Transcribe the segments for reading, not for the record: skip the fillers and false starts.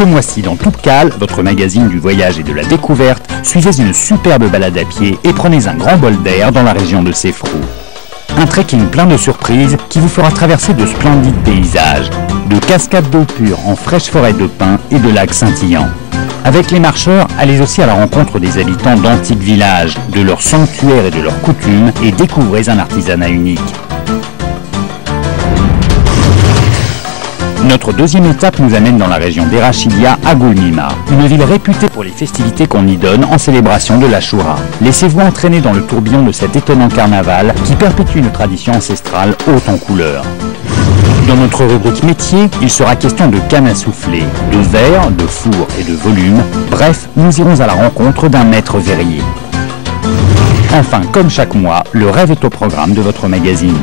Ce mois-ci, dans Toubkal, votre magazine du voyage et de la découverte, suivez une superbe balade à pied et prenez un grand bol d'air dans la région de Sefrou. Un trekking plein de surprises qui vous fera traverser de splendides paysages, de cascades d'eau pure en fraîche forêt de pins et de lacs scintillants. Avec les marcheurs, allez aussi à la rencontre des habitants d'antiques villages, de leurs sanctuaires et de leurs coutumes et découvrez un artisanat unique. Notre deuxième étape nous amène dans la région d'Erachidia à Goulmima, une ville réputée pour les festivités qu'on y donne en célébration de l'Achoura. Laissez-vous entraîner dans le tourbillon de cet étonnant carnaval qui perpétue une tradition ancestrale haute en couleurs. Dans notre rubrique métier, il sera question de canne à souffler, de verre, de four et de volume. Bref, nous irons à la rencontre d'un maître verrier. Enfin, comme chaque mois, le rêve est au programme de votre magazine.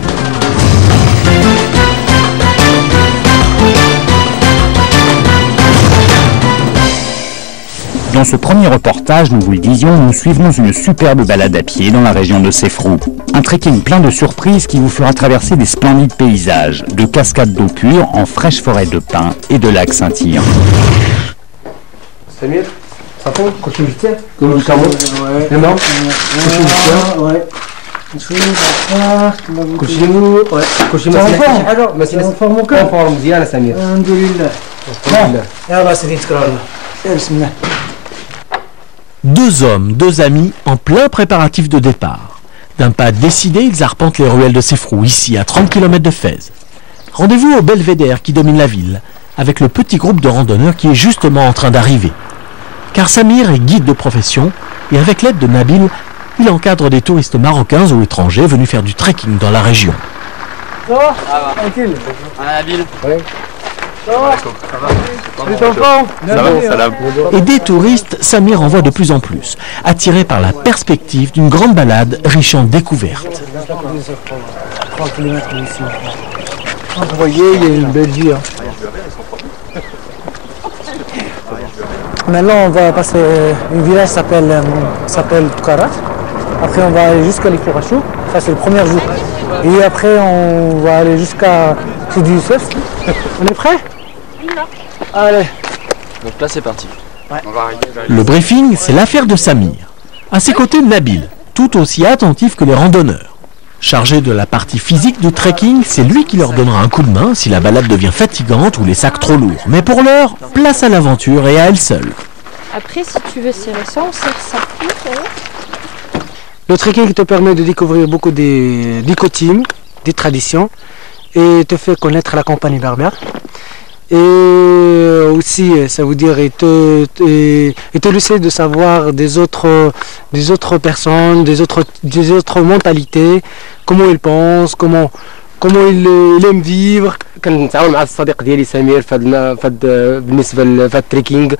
Dans ce premier reportage, nous vous le disions, nous suivrons une superbe balade à pied dans la région de Sefrou. Un trekking plein de surprises qui vous fera traverser des splendides paysages, de cascades d'eau pure en fraîche forêt de pins et de lacs scintillants. Samir, ça va? Continuité? Comme le camo? Ouais. Non? Continuité? Ouais. كوشينو كوشينو حاجه مثلا فورم مزيانه سمير الحمد لله يلا سيدي نشكر الله بسم الله. Deux hommes, deux amis, en plein préparatif de départ. D'un pas décidé, ils arpentent les ruelles de Sefrou, ici à 30 km de Fès. Rendez-vous au belvédère qui domine la ville, avec le petit groupe de randonneurs qui est justement en train d'arriver. Car Samir est guide de profession, et avec l'aide de Nabil, il encadre des touristes marocains ou étrangers venus faire du trekking dans la région. Ça va? Tranquille. Nabil. Oui. Ça va? Et des touristes, Samir en voit de plus en plus, attiré par la perspective d'une grande balade riche en découvertes. Vous voyez, il y a une belle vue. Maintenant, on va passer un village qui s'appelle Toukara. Après, on va aller jusqu'à l'Ikourachou. Ça, c'est le premier jour. Et après, on va aller jusqu'à Sidi Youssef. On est prêt? Allez. Donc là, c'est parti. Ouais. On va arriver. Le briefing, c'est l'affaire de Samir. À ses côtés, Nabil, tout aussi attentif que les randonneurs. Chargé de la partie physique du trekking, c'est lui qui leur donnera un coup de main si la balade devient fatigante ou les sacs trop lourds. Mais pour l'heure, place à l'aventure et à elle seule. Après, si tu veux serrer ça, on serre ça plus. Le trekking te permet de découvrir beaucoup des coutumes, des traditions et te fait connaître la campagne berbère. Et aussi, ça veut dire, et te laisser de savoir des autres personnes, des autres mentalités, comment ils pensent, comment ils aiment vivre. كنتعاون مع الصديق ديالي سمير بالنسبه لهذا التريكينغ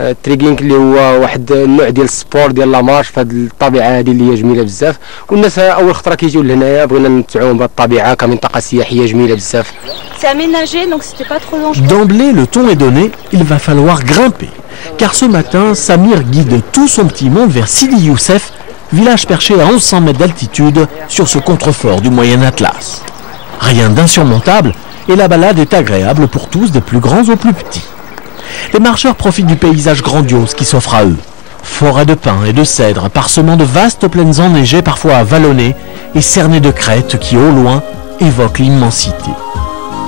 التريكينغ اللي هو واحد النوع ديال السبور ديال لا مارش في هذه الطبيعه هذه اللي هي جميله بزاف والناس اول خطره كيجيو لهنايا بغينا نمتعوهم بهذه الطبيعه كمنطقه سياحيه جميله بزاف. C'est aménagé donc c'était pas trop dangereux. D'emblée, le ton est donné, il va falloir grimper. Car ce matin, Samir guide tout son petit monde vers Sidi Youssef, village perché à 1100 mètres d'altitude sur ce contrefort du Moyen Atlas. Rien d'insurmontable et la balade est agréable pour tous, des plus grands aux plus petits. Les marcheurs profitent du paysage grandiose qui s'offre à eux. Forêt de pins et de cèdres, parsemant de vastes plaines enneigées, parfois vallonnées, et cernées de crêtes qui, au loin, évoquent l'immensité.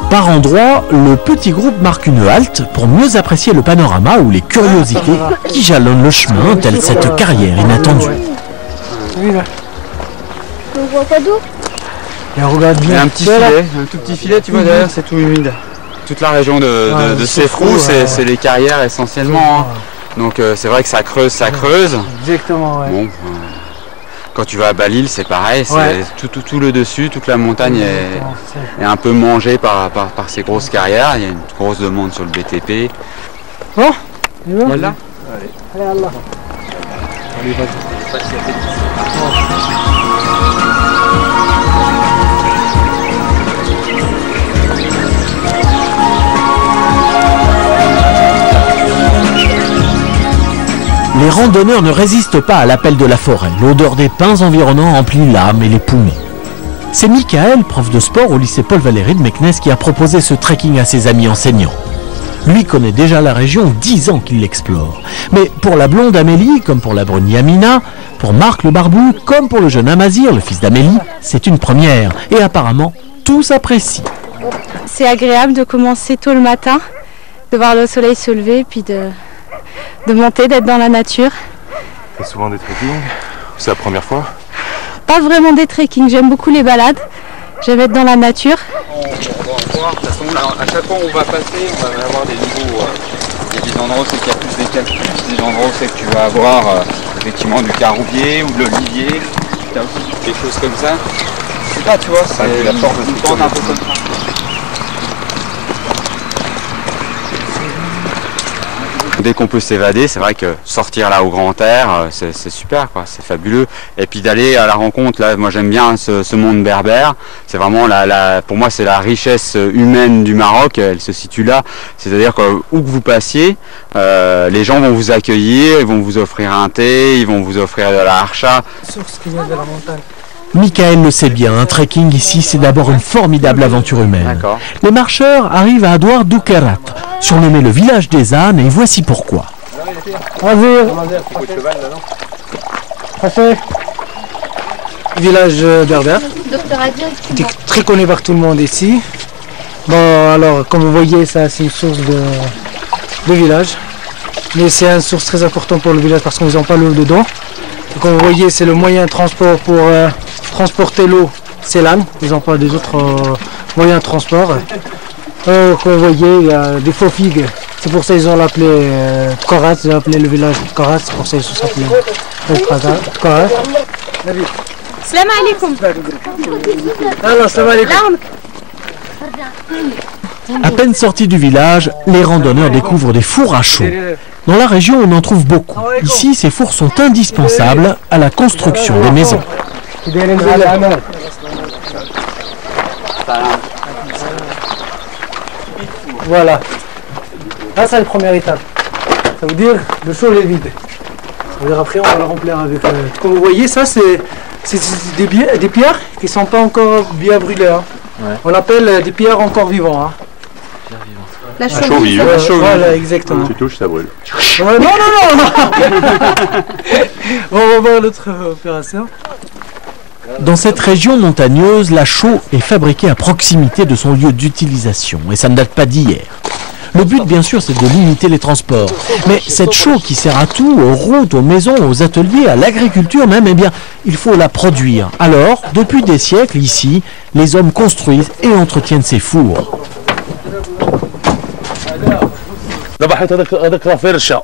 Par endroits, le petit groupe marque une halte pour mieux apprécier le panorama ou les curiosités qui jalonnent le chemin, telle cette carrière inattendue. On voit pas d'eau. Et regarde bien. Il y a un petit filet, un tout petit filet, tu vois derrière, c'est tout humide. Toute la région de Sefrou, c'est les carrières essentiellement. Hein. Donc c'est vrai que ça creuse. Exactement, ouais. Bon, quand tu vas à Balil, c'est pareil, Ouais. tout le dessus, toute la montagne est un peu mangée par ces grosses carrières. Il y a une grosse demande sur le BTP. Bon, Voilà. allez, Allah. Allez, vas-y. Les randonneurs ne résistent pas à l'appel de la forêt. L'odeur des pins environnants remplit l'âme et les poumons. C'est Michael, prof de sport au lycée Paul Valéry de Meknès, qui a proposé ce trekking à ses amis enseignants. Lui connaît déjà la région, 10 ans qu'il l'explore. Mais pour la blonde Amélie, comme pour la brune Yamina, pour Marc le barbu, comme pour le jeune Amazir, le fils d'Amélie, c'est une première. Et apparemment, tous apprécient. C'est agréable de commencer tôt le matin, de voir le soleil se lever, puis de monter, d'être dans la nature. T'as souvent des trekking? C'est la première fois? Pas vraiment des trekking, j'aime beaucoup les balades. J'aime être dans la nature. On va voir, de toute façon, là, à chaque fois où on va passer, on va avoir des niveaux. Il y a des endroits où c'est qu'il y a plus des cactus, des endroits où c'est que tu vas avoir effectivement du caroubier ou de l'olivier. Tu as aussi des choses comme ça. Je sais pas, tu vois, c'est la porte de tout un peu comme ça. Dès qu'on peut s'évader, c'est vrai que sortir là au grand air, c'est super, quoi, c'est fabuleux. Et puis d'aller à la rencontre, là, moi j'aime bien ce monde berbère. C'est vraiment pour moi c'est la richesse humaine du Maroc. Elle se situe là. C'est-à-dire que où que vous passiez, les gens vont vous accueillir, ils vont vous offrir un thé, ils vont vous offrir de la harcha. Source qui vient de la montagne. Michael le sait bien, un trekking ici, c'est d'abord une formidable aventure humaine. Les marcheurs arrivent à Adouar Doukerat, surnommé le village des ânes, et voici pourquoi. Village berbère, qui est très connu par tout le monde ici. Bon, alors, comme vous voyez, ça c'est une source de village. Mais c'est une source très importante pour le village parce qu'ils n'ont pas l'eau dedans. Et comme vous voyez, c'est le moyen de transport pour transporter l'eau, c'est l'âne. Ils n'ont pas des autres moyens de transport. Comme vous voyez, il y a des faux figues. C'est pour ça qu'ils ont l'appelé Korat, ils ont appelé le village Korat, c'est pour ça qu'ils sont appelés Korat. Salam alaikum. Alors, salam alaikum. À peine sortis du village, les randonneurs découvrent des fours à chaud. Dans la région, on en trouve beaucoup. Ici, ces fours sont indispensables à la construction des maisons. Voilà. Là, c'est la première étape. Ça veut dire le chaud est vide. Ça veut dire après, on va le remplir avec... Comme vous voyez, ça, c'est des pierres qui ne sont pas encore bien brûlées. Hein. Ouais. On appelle des pierres encore vivantes. Hein. La chaux-vive. Voilà, exactement. Tu touches, ça brûle. Non. On va voir l'autre opération. Dans cette région montagneuse, la chaux est fabriquée à proximité de son lieu d'utilisation. Et ça ne date pas d'hier. Le but, bien sûr, c'est de limiter les transports. Mais cette chaux qui sert à tout, aux routes, aux maisons, aux ateliers, à l'agriculture même, eh bien, il faut la produire. Alors, depuis des siècles, ici, les hommes construisent et entretiennent ces fours. دابا حيت هذاك راه فيه رشا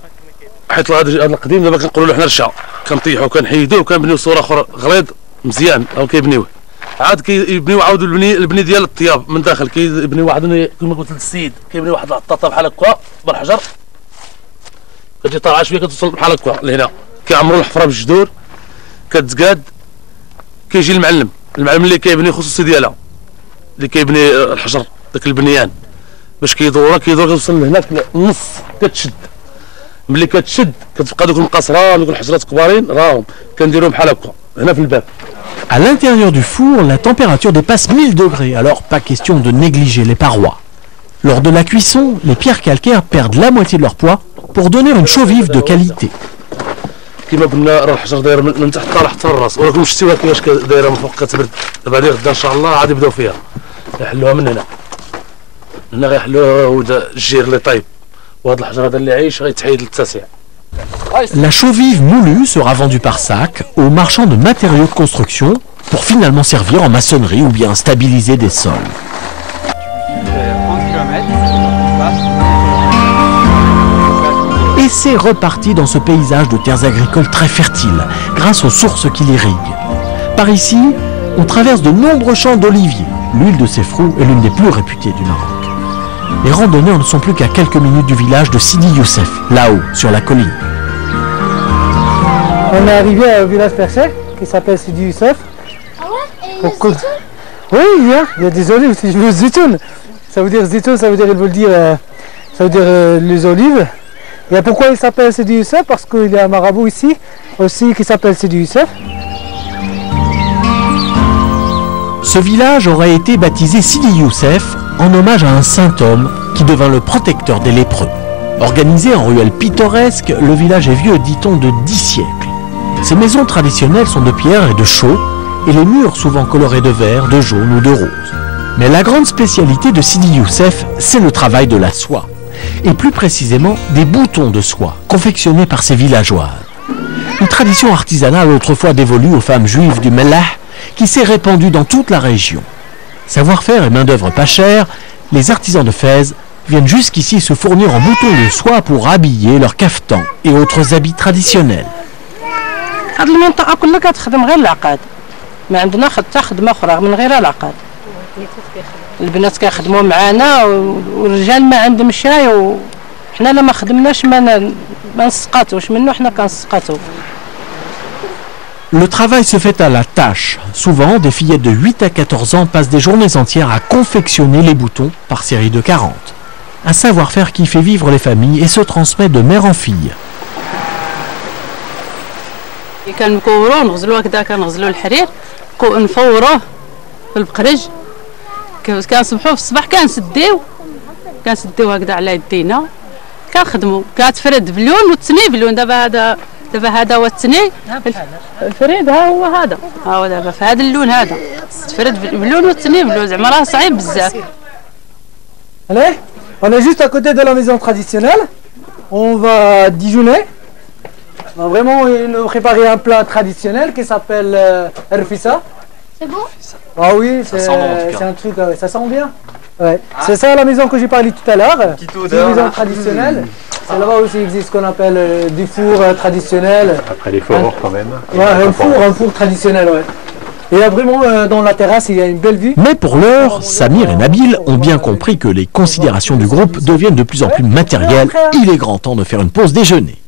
حيت هذا القديم دابا كنقولوا له حنا رشا كنطيحوا كنحيدوه وكنبنيو صوره اخرى غليظ مزيان او كيبنيوه عاد كيبنيو عاودوا البني ديال الطياب من داخل كيبني واحد كما قلت للسيد كيبني واحد العطاطه بحال هكا بالحجر كتجي طالعه شويه كتوصل بحال هكا لهنا كيعمروا الحفره بالجذور كتزقاد كيجي المعلم اللي كيبني خصوصي ديالها اللي كيبني الحجر داك البنيان باش كيدور كتوصل لهناك النص كتشد ملي كتشد كتبقى دوك المقاصره دوك الحجرات كبارين راهم كنديروهم بحال هكا هنا في الباب. À l'intérieur du four, la température dépasse 1000 degrés, alors pas question de négliger les parois. Lors de la cuisson, les pierres calcaires perdent la moitié de leur poids pour donner une chaux vive de qualité. كما قلنا راه الحجر داير من تحت طالع حتى الراس وراكم شفتوها كيفاش دايره من فوق كتبرد دابا هذه غدا ان شاء الله عاد يبداو فيها يحلوها من هنا هنا غيحلوها ودا الجير اللي طايب وهذا الحجر هذا اللي عايش غيتحيد للتاسع. La chaux vive moulue sera vendue par sac aux marchands de matériaux de construction pour finalement servir en maçonnerie ou bien stabiliser des sols. Et c'est reparti dans ce paysage de terres agricoles très fertiles, grâce aux sources qui l'irriguent. Par ici, on traverse de nombreux champs d'oliviers. L'huile de Sefrou est l'une des plus réputées du Maroc. Les randonneurs ne sont plus qu'à quelques minutes du village de Sidi Youssef, là-haut, sur la colline. On est arrivé au village perché qui s'appelle Sidi Youssef. Oui, il y a des olives, si je veux zitoun. Ça veut dire zitoun, ça veut dire les olives. Et pourquoi il s'appelle Sidi Youssef? Parce qu'il y a un marabout ici aussi qui s'appelle Sidi Youssef. Ce village aurait été baptisé Sidi Youssef en hommage à un saint homme qui devint le protecteur des lépreux. Organisé en ruelles pittoresques, le village est vieux, dit-on, de 10 siècles. Ces maisons traditionnelles sont de pierre et de chaux, et les murs souvent colorés de vert, de jaune ou de rose. Mais la grande spécialité de Sidi Youssef, c'est le travail de la soie, et plus précisément des boutons de soie, confectionnés par ces villageoises. Une tradition artisanale autrefois dévolue aux femmes juives du Mellah, qui s'est répandue dans toute la région. Savoir-faire et main-d'œuvre pas chère, les artisans de Fès viennent jusqu'ici se fournir en boutons de soie pour habiller leurs caftans et autres habits traditionnels. هاد المنطقة كلها كتخدم غير العقاد، ما عندنا حتى خدمة أخرى من غير العقاد. البنات كيخدموا معانا والرجال ما عندهم شاي وحنا لا ما خدمناش ما نسقطوش منه حنا كنسقطوا. Le travail se fait à la tâche. Souvent, des fillettes de 8 à 14 ans passent des journées entières à confectionner les boutons par série de 40. Un savoir-faire qui fait vivre les familles et se transmet de mère en fille. كنكوروه نغزلوه هكذا كنغزلو الحرير نفوروه في البقرج كنصبحوا في الصباح كنسديو هكذا على يدينا كنخدموا كتفرد بلون والتني بلون دابا هذا هو التني الفريد ها هو دابا في هذا اللون هذا تفرد بلون والتني بلون زعما راه صعيب بزاف. Allez, on est juste à côté de la maison traditionnelle. On va déjeuner. On va vraiment nous préparer un plat traditionnel qui s'appelle Rfissa. C'est bon? Ah oui, c'est un truc, ça sent bien. Ouais. C'est ça la maison que j'ai parlé tout à l'heure. C'est une maison traditionnelle. C'est là-bas aussi existe ce qu'on appelle du four traditionnel. Après les fours quand même. Ouais, un four traditionnel, ouais. Et là, vraiment, dans la terrasse, il y a une belle vue. Mais pour l'heure, Samir et Nabil ont bien compris que les considérations du groupe deviennent de plus en plus matérielles. Il est grand temps de faire une pause déjeuner.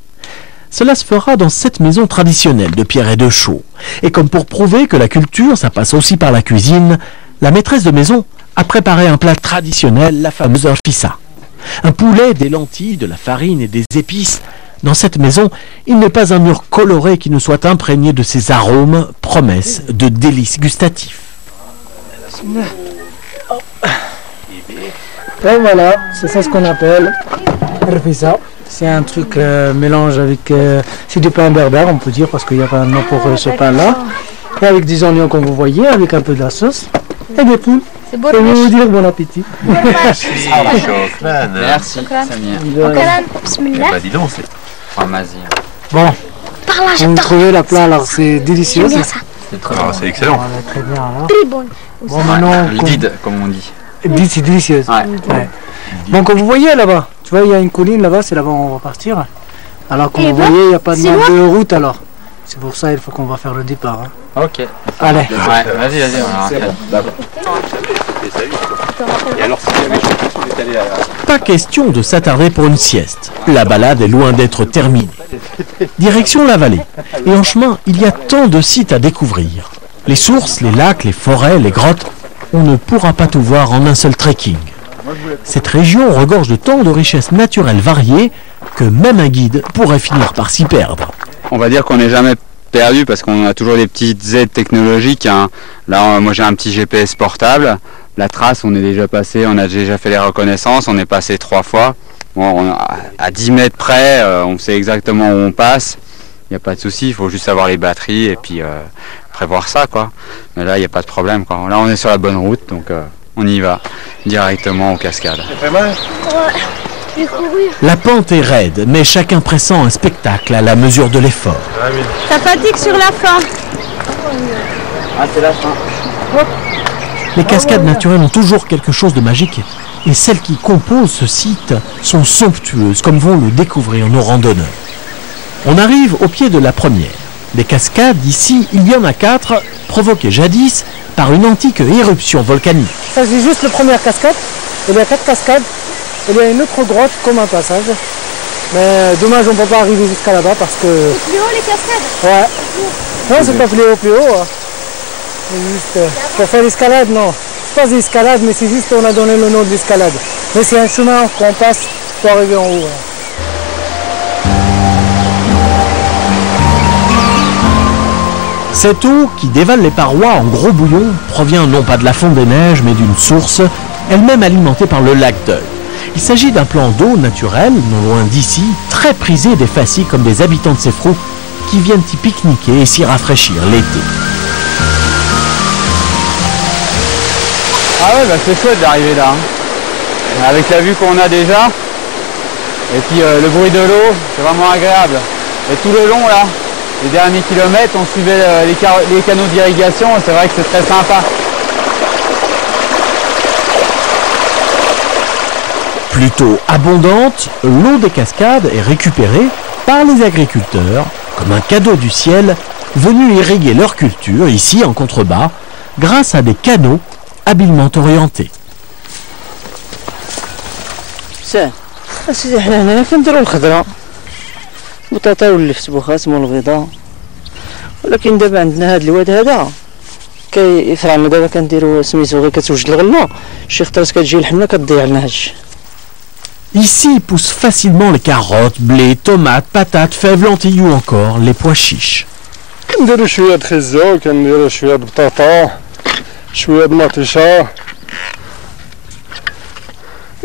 Cela se fera dans cette maison traditionnelle de pierre et de chaux. Et comme pour prouver que la culture, ça passe aussi par la cuisine, la maîtresse de maison a préparé un plat traditionnel, la fameuse Rfissa. Un poulet, des lentilles, de la farine et des épices. Dans cette maison, il n'est pas un mur coloré qui ne soit imprégné de ces arômes, promesses de délices gustatifs. Et voilà, c'est ça ce qu'on appelle Rfissa. C'est un truc mélange avec... c'est du pain berbère, on peut dire, parce qu'il n'y a pas un nom pour ce pain-là. Et avec des oignons, comme vous voyez, avec un peu de la sauce. Et des poules. C'est beau. Je vais vous dire bon appétit. Merci, Shukran. Bismillah. dis donc, c'est Bon, Par là, on a j'adore. trouvé la plat, alors c'est délicieux. J'aime bien ça. c'est excellent. Voilà, très bien, alors. Très bon. Bon, maintenant... L'idide, comme on dit. C'est délicieux. Ouais. Bon, comme vous voyez là-bas, tu vois, il y a une colline là-bas, c'est là-bas où on va partir. Alors, comme Eh vous ben, voyez, il n'y a pas de c'est map de route alors. C'est pour ça il faut qu'on va faire le départ. Hein. Ok. Allez. Ouais, vas-y, on va Et alors, si jamais on est allé à Pas question de s'attarder pour une sieste. La balade est loin d'être terminée. Direction la vallée. Et en chemin, il y a tant de sites à découvrir. Les sources, les lacs, les forêts, les grottes. On ne pourra pas tout voir en un seul trekking. Cette région regorge de tant de richesses naturelles variées que même un guide pourrait finir par s'y perdre. On va dire qu'on n'est jamais perdu parce qu'on a toujours des petites aides technologiques. Hein. Là, moi j'ai un petit GPS portable. La trace, on est déjà passé, on a déjà fait les reconnaissances, on est passé 3 fois. Bon, à 10 mètres près, on sait exactement où on passe. Il n'y a pas de souci, il faut juste avoir les batteries et puis prévoir ça, quoi. Mais là, il n'y a pas de problème, quoi. Là, on est sur la bonne route, donc on y va directement aux cascades. J'ai couru. La pente est raide, mais chacun pressent un spectacle à la mesure de l'effort. Ça fatigue sur la fin. Ah, c'est la fin. Les cascades naturelles ont toujours quelque chose de magique. Et celles qui composent ce site sont somptueuses, comme vont le découvrir nos randonneurs. On arrive au pied de la première. Des cascades, ici, il y en a 4, provoquées jadis par une antique éruption volcanique. Ça c'est juste la première cascade. Il y a 4 cascades. Il y a une autre grotte comme un passage. Mais dommage on ne peut pas arriver jusqu'à là-bas parce que... C'est plus haut les cascades. Ouais. Non, c'est pas plus haut. Hein. C'est juste pour faire l'escalade, non. C'est pas l'escalade, mais c'est juste on a donné le nom de l'escalade. Mais c'est un chemin qu'on passe pour arriver en haut. Cette eau qui dévale les parois en gros bouillon provient non pas de la fonte des neiges, mais d'une source, elle-même alimentée par le lac Deuil. Il s'agit d'un plan d'eau naturel, non loin d'ici, très prisé des Fassi comme des habitants de Sefrou qui viennent y pique-niquer et s'y rafraîchir l'été. Ah ouais, bah c'est chouette d'arriver là. Avec la vue qu'on a déjà. Et puis le bruit de l'eau, c'est vraiment agréable. Et tout le long là, les derniers kilomètres, on suivait les canaux d'irrigation, c'est vrai que c'est très sympa. Plutôt abondante, l'eau des cascades est récupérée par les agriculteurs comme un cadeau du ciel venu irriguer leur culture ici en contrebas grâce à des canaux habilement orientés. اسيدي حنا هنا كنديروا الخضره البطاطا والفتبوخات مول البيضاء ولكن دابا عندنا هذا الواد هذا كيفرعنا دابا كنديروا سميتو غير كتوجد الغله شي خطرات كتجي الحمله كتضيع لنا هادشي. Ici poussent facilement les carottes, blé, tomates, patates, fèves, lentilles ou encore les pois chiches. كنديروا شويه د خزه كنديروا شويه د بطاطا شويه د مطيشه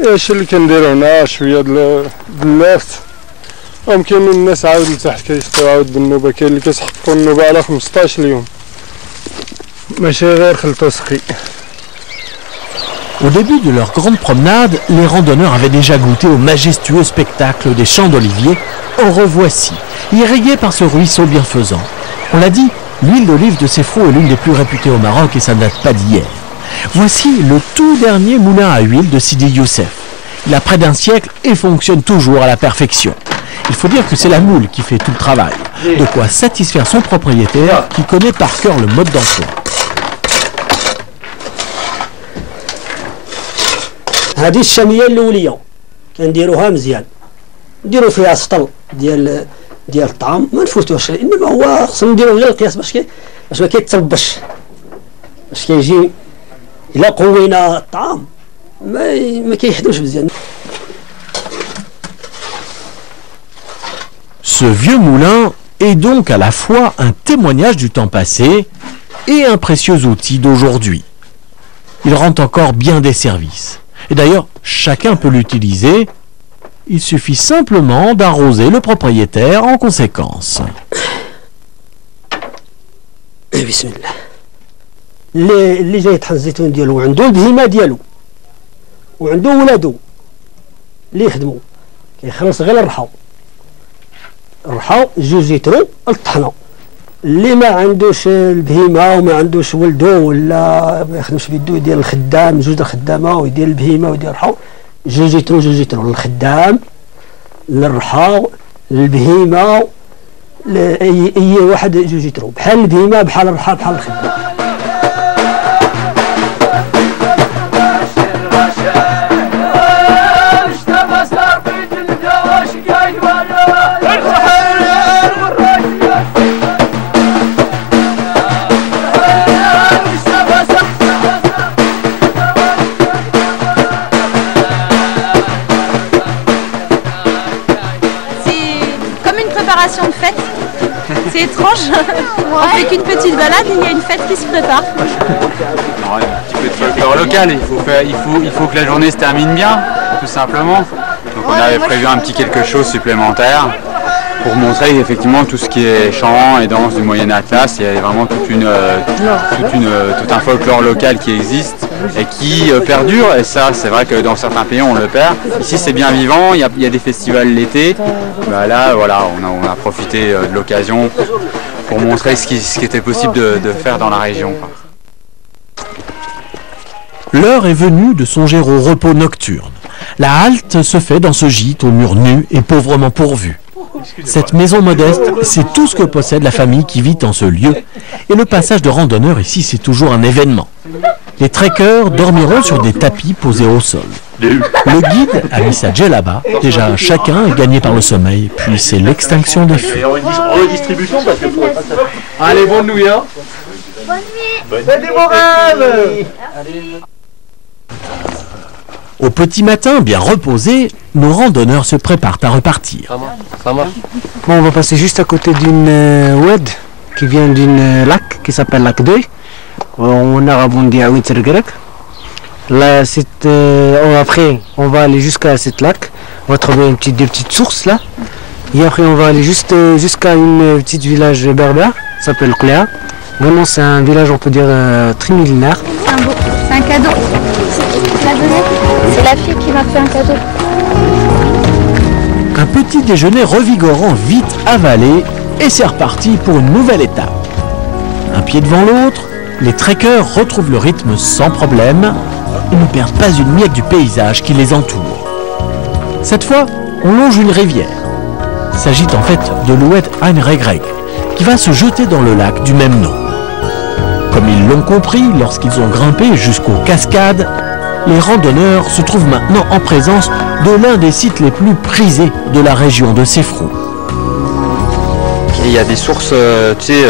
ايش اللي كنديروا هنا شويه د اللافت ممكن الناس عاود لتحت كيسقيو عاود بالنوبه كاين اللي كيسحقوا النوبه على 15 يوم ماشي غير خلطو سقي. Au début de leur grande promenade, les randonneurs avaient déjà goûté au majestueux spectacle des champs d'oliviers. En revoici, irrigués par ce ruisseau bienfaisant. On l'a dit, l'huile d'olive de Sefrou est l'une des plus réputées au Maroc et ça ne date pas d'hier. Voici le tout dernier moulin à huile de Sidi Youssef. Il a près d'un siècle et fonctionne toujours à la perfection. Il faut dire que c'est la moule qui fait tout le travail. De quoi satisfaire son propriétaire qui connaît par cœur le mode d'emploi. هذه الشاميه الاوليه كنديروها مزيان نديروا فيها سطل ديال الطعام ما نفوتوش انما هو خصنا نديروا غير القياس باش ما كيتربش باش كيجي الا قوينا الطعام ما كيحدوش مزيان. Ce vieux moulin est donc à la fois un témoignage du temps passé et un précieux outil d'aujourd'hui. Il rend encore bien des services. Et d'ailleurs, chacun peut l'utiliser. Il suffit simplement d'arroser le propriétaire en conséquence. بسم الله. اللي جاي يطحن الزيتون ديالو عنده البهيمه ديالو وعنده ولادو اللي يخدموا كيخلص غير الرحاو 2 لتر الطحنه. اللي ما عندوش البهيمه وما عندوش ولدو ولا ما يخدمش بيدو يدير الخدام 2 الخدامه ويدير البهيمه ويدير الرحاو 2 لتر للخدام للرحاو للبهيمه اي واحد 2 لتر بحال البهيمه بحال الرحاو بحال الخدام. De fête. C'est étrange. On fait qu'une petite balade et il y a une fête qui se prépare. Un petit peu de folklore local, il faut que la journée se termine bien, tout simplement. Donc on avait prévu un petit quelque chose supplémentaire pour montrer effectivement tout ce qui est chant et danse du Moyen Atlas. Il y a vraiment tout un folklore local qui existe et qui perdure. Et ça, c'est vrai que dans certains pays, on le perd. Ici, c'est bien vivant. Il y a des festivals l'été. Bah là, voilà, on a profité de l'occasion pour montrer ce qui était possible de faire dans la région, quoi. L'heure est venue de songer au repos nocturne. La halte se fait dans ce gîte aux murs nus et pauvrement pourvus. Cette maison modeste, c'est tout ce que possède la famille qui vit en ce lieu. Et le passage de randonneurs ici, c'est toujours un événement. Les trekkers dormiront sur des tapis posés au sol. Le guide a mis sa djellaba. Déjà, chacun est gagné par le sommeil, puis c'est l'extinction des feux. Redistribution parce que allez, bonne nuit, hein. Bonne nuit. Au petit matin, bien reposés, nos randonneurs se préparent à repartir. Ça marche. Bon, on va passer juste à côté d'une oued qui vient d'une lac qui s'appelle lac 2. On a rabondi à Ouitsergrek. Là, après, on va aller jusqu'à cette lac. On va trouver des petites sources là. Et après, on va aller jusqu'à une petite village berbère, ça s'appelle Cléa. Vraiment, c'est un village, on peut dire, très millénaire. C'est un cadeau. C'est la fille qui m'a fait un cadeau. Un petit déjeuner revigorant vite avalé et c'est reparti pour une nouvelle étape. Un pied devant l'autre, les trekkers retrouvent le rythme sans problème et ne perdent pas une miette du paysage qui les entoure. Cette fois, on longe une rivière. Il s'agit en fait de l'oued Ein Regreg qui va se jeter dans le lac du même nom. Comme ils l'ont compris lorsqu'ils ont grimpé jusqu'aux cascades, les randonneurs se trouvent maintenant en présence de l'un des sites les plus prisés de la région de Sefrou. Et il y a des sources, tu sais,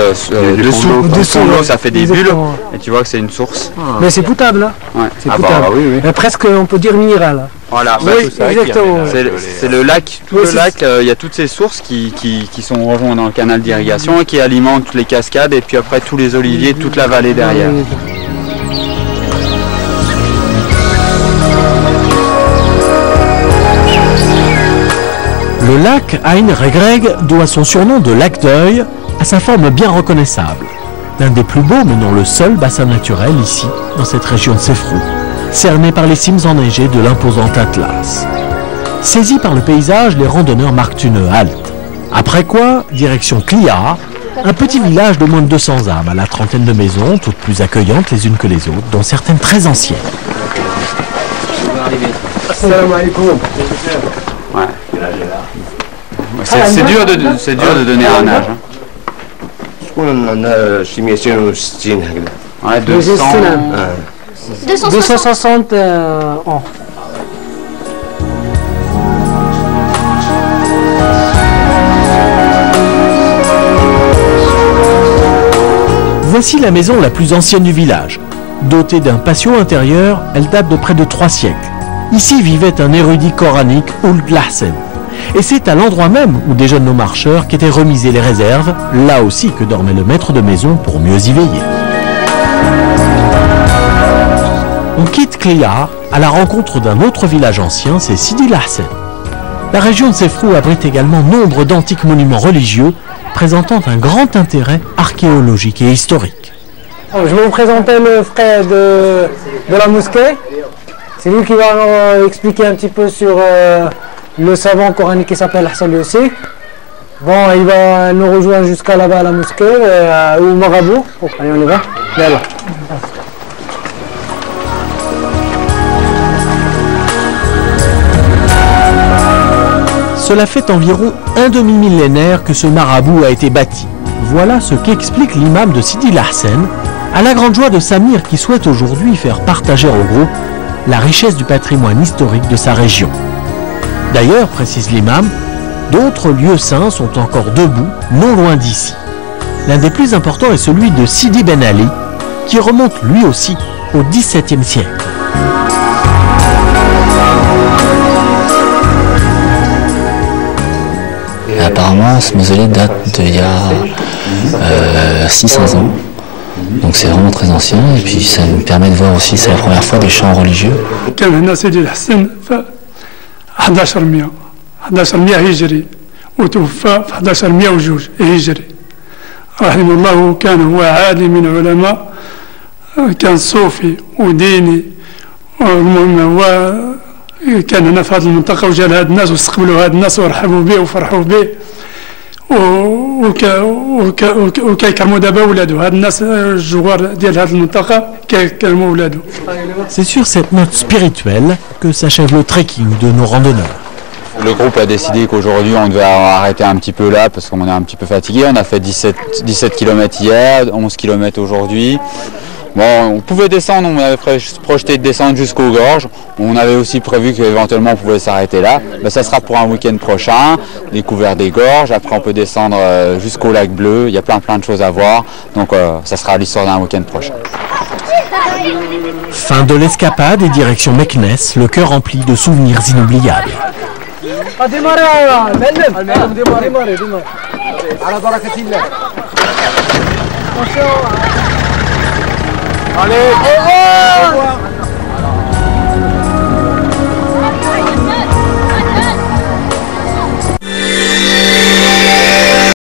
dessous l'eau, ça fait des bulles, et tu vois que c'est une source. Mais c'est potable, là. Ouais. C'est potable. Presque, on peut dire minéral. Voilà, oui, exactement. C'est le lac, il y a toutes ces sources qui sont rejointes dans le canal d'irrigation et qui alimentent toutes les cascades, et puis après tous les oliviers, toute la vallée derrière. Le lac Ein Regreg doit son surnom de lac d'œil à sa forme bien reconnaissable. L'un des plus beaux, mais non le seul bassin naturel ici, dans cette région de Sefrou, cerné par les cimes enneigées de l'imposant Atlas. Saisis par le paysage, les randonneurs marquent une halte. Après quoi, direction Clia, un petit village de moins de 200 âmes, à la trentaine de maisons, toutes plus accueillantes les unes que les autres, dont certaines très anciennes. Ouais. C'est dur de donner un âge. Ouais, 260 ans. Voici la maison la plus ancienne du village. Dotée d'un patio intérieur, elle date de près de 3 siècles. Ici vivait un érudit coranique, Ould Lahsen. Et c'est à l'endroit même où déjeunent nos marcheurs qu'étaient remisées les réserves, là aussi que dormait le maître de maison pour mieux y veiller. On quitte Cléa à la rencontre d'un autre village ancien, c'est Sidi Lahsen. La région de Sefrou abrite également nombre d'antiques monuments religieux présentant un grand intérêt archéologique et historique. Je vais vous présenter le frère de la mosquée. C'est lui qui va nous expliquer un petit peu sur le savant coranique qui s'appelle Hassan Yossi. Bon, il va nous rejoindre jusqu'à là-bas à la mosquée, au marabout. Oh, allez, on y va. Là. Cela fait environ un demi-millénaire que ce marabout a été bâti. Voilà ce qu'explique l'imam de Sidi Lahsen, à la grande joie de Samir qui souhaite aujourd'hui faire partager au groupe la richesse du patrimoine historique de sa région. D'ailleurs, précise l'imam, d'autres lieux saints sont encore debout, non loin d'ici. L'un des plus importants est celui de Sidi Ben Ali, qui remonte lui aussi au XVIIe siècle. Apparemment, ce mausolée date d'il y a 600 ans. Donc c'est vraiment très ancien et puis ça me permet de voir aussi, c'est la première fois des chants religieux. كان هنا سيدي الحسن في 1100 هجري وتوفى في 1102 هجري رحمه الله. كان هو عالم من علماء، كان صوفي وديني. المهم هو كان هنا في هذه المنطقة وجا لهاد الناس واستقبلوا هاد الناس ورحبوا به وفرحوا به وكيكرموا دابا ولادو. هاد الناس الجوار ديال هاد المنطقة كيكرموا ولادو. C'est sur cette note spirituelle que s'achève le trekking de nos randonneurs. Le groupe a décidé qu'aujourd'hui on devait arrêter un petit peu là parce qu'on est un petit peu fatigué. On a fait 17 km hier, 11 km aujourd'hui. Bon, on pouvait descendre, on avait projeté de descendre jusqu'aux gorges. On avait aussi prévu qu'éventuellement on pouvait s'arrêter là. Mais ça sera pour un week-end prochain, découvert des gorges. Après on peut descendre jusqu'au lac Bleu. Il y a plein de choses à voir. Donc ça sera l'histoire d'un week-end prochain. Fin de l'escapade et direction Meknes, le cœur rempli de souvenirs inoubliables. Allez,